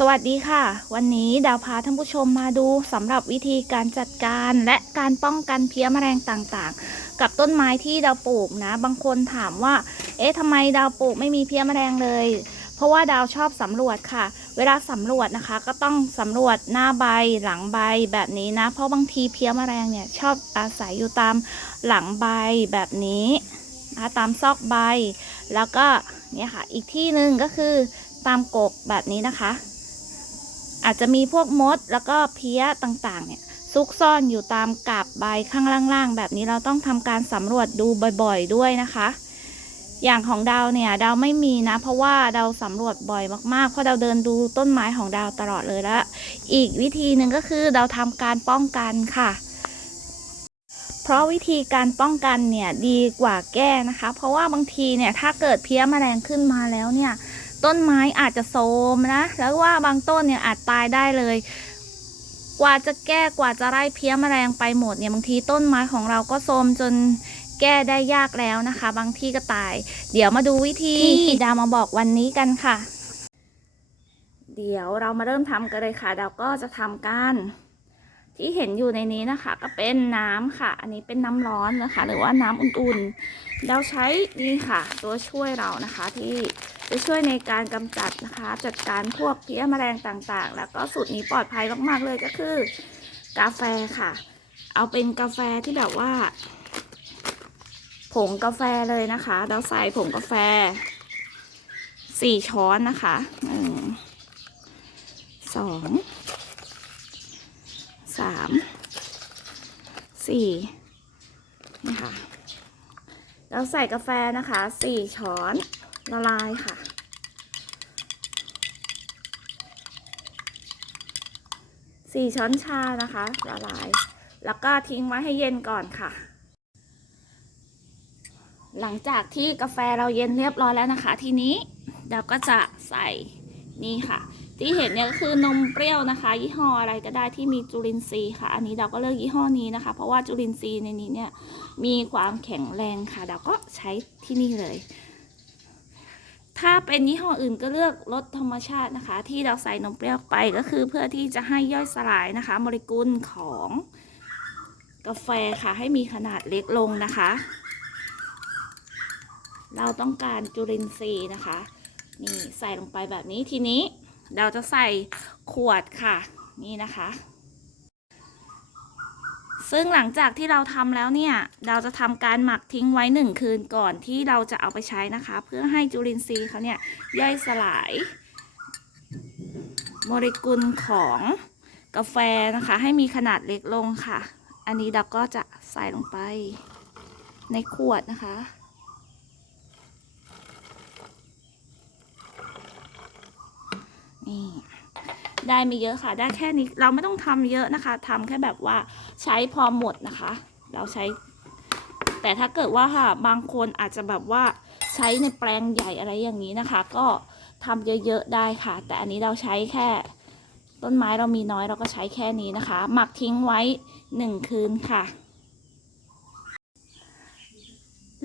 สวัสดีค่ะ วันนี้ดาวพาท่านผู้ชมมาดูสำหรับวิธีการจัดการและการป้องกันเพี้ยแมลงต่างๆ กับต้นไม้ที่ดาวปลูกนะ บางคนถามว่า เอ๊ะทำไมดาวปลูกไม่มีเพี้ยแมลงเลย เพราะว่าดาวชอบสำรวจค่ะ เวลาสำรวจนะคะ ก็ต้องสำรวจหน้าใบหลังใบแบบนี้นะ เพราะบางทีเพี้ยแมลงเนี่ยชอบอาศัยอยู่ตามหลังใบแบบนี้นะคะตามซอกใบ แล้วก็เนี่ยค่ะ อีกที่หนึ่งก็คือตามกกแบบนี้นะคะ อาจจะมีพวกมดแล้วก็เพี้ยต่างๆ เนี่ยซุกซ่อนอยู่ตามกาบใบข้างล่างๆ แบบนี้เราต้องทำการสำรวจดูบ่อยๆด้วยนะคะ อย่างของดาวเนี่ยดาวไม่มีนะ เพราะว่าดาวสำรวจบ่อยมากๆ เพราะดาวเดินดูต้นไม้ของดาวตลอดเลยแล้วอีกวิธีหนึ่งก็คือดาวทำการป้องกันค่ะ เพราะวิธีการป้องกันเนี่ยดีกว่าแก้นะคะ เพราะว่าบางทีเนี่ยถ้าเกิดเพี้ยแมลงขึ้นมาแล้วเนี่ย ต้นไม้อาจจะโทรมนะ แล้วว่าบางต้นเนี่ยอาจตายได้เลย กว่าจะแก้กว่าจะไล่เพี้ยแมลงไปหมดเนี่ยบางทีต้นไม้ของเราก็โทรมจนแก้ได้ยากแล้วนะคะ บางที่ก็ตาย เดี๋ยวมาดูวิธีที่ดาวมาบอกวันนี้กันค่ะ เดี๋ยวเรามาเริ่มทำกันเลยค่ะ ดาวก็จะทำการที่เห็นอยู่ในนี้นะคะ ก็เป็นน้ำค่ะ อันนี้เป็นน้ำร้อนนะคะ หรือว่าน้ำอุ่นๆเราใช้นี่ค่ะ ตัวช่วยเรานะคะที่ จะช่วยในการกำจัดนะคะ จัดการพวกเพี้ยแมลงต่างๆ แล้วก็สูตรนี้ปลอดภัยมากๆเลยก็คือ กาแฟค่ะ เอาเป็นกาแฟที่แบบว่า ผงกาแฟเลยนะคะ เราใส่ผงกาแฟสี่ช้อนนะคะหนึ่งสองสามสี่นี่ค่ะเราใส่กาแฟนะคะสี่ช้อน ละลายค่ะ สี่ช้อนชานะคะ ละลาย แล้วก็ทิ้งไว้ให้เย็นก่อนค่ะ หลังจากที่กาแฟเราเย็นเรียบร้อยแล้วนะคะ ทีนี้เราก็จะใส่นี่ค่ะ ที่เห็นเนี่ยก็คือนมเปรี้ยวนะคะ ยี่ห้ออะไรก็ได้ที่มีจุลินทรีย์ค่ะ อันนี้เราก็เลือกยี่ห้อนี้นะคะ เพราะว่าจุลินทรีย์ในนี้เนี่ยมีความแข็งแรงค่ะ เราก็ใช้ที่นี่เลย ถ้าเป็นยี่ห้ออื่นก็เลือกรสธรรมชาตินะคะ ที่เราใส่นมเปรี้ยวไปก็คือเพื่อที่จะให้ย่อยสลายนะคะ โมเลกุลของกาแฟค่ะ ให้มีขนาดเล็กลงนะคะ เราต้องการจุลินทรีย์นะคะ นี่ใส่ลงไปแบบนี้ทีนี้ เราจะใส่ขวดค่ะ นี่นะคะ ซึ่งหลังจากที่เราทำแล้วเนี่ย เราจะทำการหมักทิ้งไว้หนึ่งคืนก่อนที่เราจะเอาไปใช้นะคะ เพื่อให้จุลินทรีย์เขาเนี่ยย่อยสลาย โมเลกุลของกาแฟนะคะ ให้มีขนาดเล็กลงค่ะ อันนี้เราก็จะใส่ลงไปในขวดนะคะนี่ ได้ไม่เยอะค่ะ ได้แค่นี้เราไม่ต้องทำเยอะนะคะทำแค่แบบว่าใช้พอหมดนะคะ เราใช้ แต่ถ้าเกิดว่าค่ะบางคนอาจจะแบบว่าใช้ในแปลงใหญ่อะไรอย่างนี้นะคะ ก็ทำเยอะๆได้ค่ะ แต่อันนี้เราใช้แค่ต้นไม้เรามีน้อยเราก็ใช้แค่นี้นะคะ หมักทิ้งไว้หนึ่งคืนค่ะ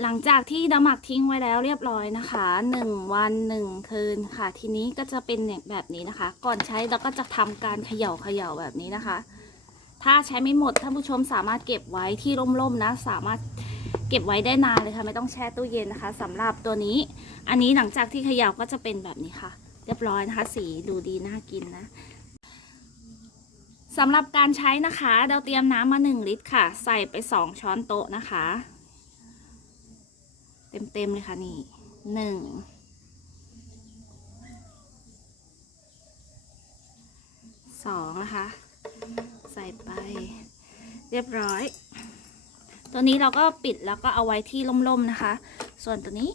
หลังจากที่เราหมักทิ้งไว้แล้วเรียบร้อยนะคะหนึ่งวันหนึ่งคืนค่ะ ทีนี้ก็จะเป็นอย่างแบบนี้นะคะ ก่อนใช้เราก็จะทำการเขย่าเขย่าแบบนี้นะคะ ถ้าใช้ไม่หมดท่านผู้ชมสามารถเก็บไว้ที่ร่มๆนะ สามารถเก็บไว้ได้นานเลยค่ะไม่ต้องแช่ตู้เย็นนะคะสำหรับตัวนี้ อันนี้หลังจากที่เขย่าก็จะเป็นแบบนี้ค่ะ เรียบร้อยนะคะ สีดูดีน่ากินนะสำหรับการใช้นะคะ เราเตรียมน้ำมาหนึ่งลิตรค่ะ ใส่ไปสองช้อนโต๊ะนะคะ เต็มๆเลยค่ะนี่หนึ่งสองนะคะ ใส่ไป เรียบร้อย ตัวนี้เราก็ปิดแล้วก็เอาไว้ที่ร่มๆนะคะ ส่วนตัวนี้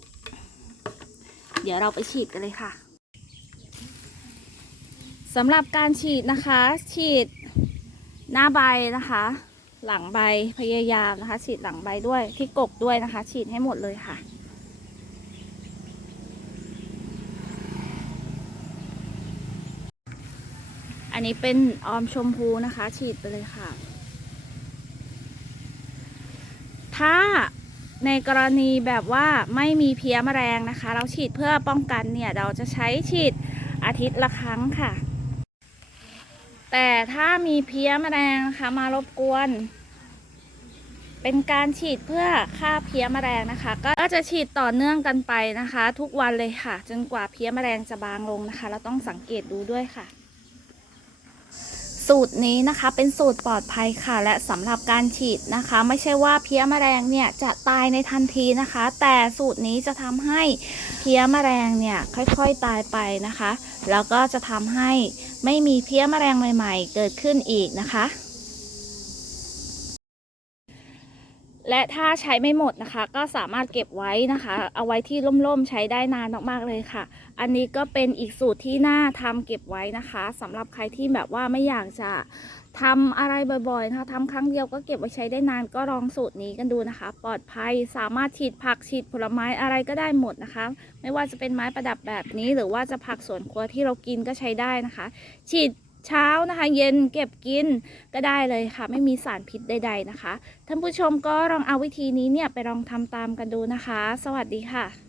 เดี๋ยวเราไปฉีดกันเลยค่ะสำหรับการฉีดนะคะ ฉีดหน้าใบนะคะ หลังใบพยายามนะคะ ฉีดหลังใบด้วยที่กกด้วยนะคะ ฉีดให้หมดเลยค่ะ อันนี้เป็นออมชมพูนะคะ ฉีดไปเลยค่ะ ถ้าในกรณีแบบว่าไม่มีเพี้ยแมลงนะคะ เราฉีดเพื่อป้องกันเนี่ย เราจะใช้ฉีดอาทิตย์ละครั้งค่ะ แต่ถ้ามีเพี้ยแมลงนะคะมารบกวน เป็นการฉีดเพื่อฆ่าเพี้ยแมลงนะคะ ก็จะฉีดต่อเนื่องกันไปนะคะ ทุกวันเลยค่ะ จนกว่าเพี้ยแมลงจะบางลงนะคะ เราต้องสังเกตดูด้วยค่ะ สูตรนี้นะคะเป็นสูตรปลอดภัยค่ะ และสำหรับการฉีดนะคะ ไม่ใช่ว่าเพี้ยแมลงเนี่ยจะตายในทันทีนะคะ แต่สูตรนี้จะทำให้เพี้ยแมลงเนี่ยค่อย ๆตายไปนะคะ แล้วก็จะทำให้ ไม่มีเพี้ยแมลงใหม่ๆ เกิดขึ้นอีกนะคะ และถ้าใช้ไม่หมดนะคะ ก็สามารถเก็บไว้นะคะ เอาไว้ที่ร่มๆใช้ได้นานมากๆเลยค่ะ อันนี้ก็เป็นอีกสูตรที่น่าทำเก็บไว้นะคะสำหรับใครที่แบบว่าไม่อยากจะ ทำอะไรบ่อยๆนะคะทำครั้งเดียวก็เก็บไว้ใช้ได้นานก็ลองสูตรนี้กันดูนะคะ ปลอดภัยสามารถฉีดผักฉีดผลไม้อะไรก็ได้หมดนะคะ ไม่ว่าจะเป็นไม้ประดับแบบนี้ หรือว่าจะผักสวนครัวที่เรากินก็ใช้ได้นะคะ ฉีดเช้านะคะ เย็นเก็บกินก็ได้เลยค่ะ ไม่มีสารพิษใด ๆนะคะ ท่านผู้ชมก็ลองเอาวิธีนี้เนี่ยไปลองทำตามกันดูนะคะ สวัสดีค่ะ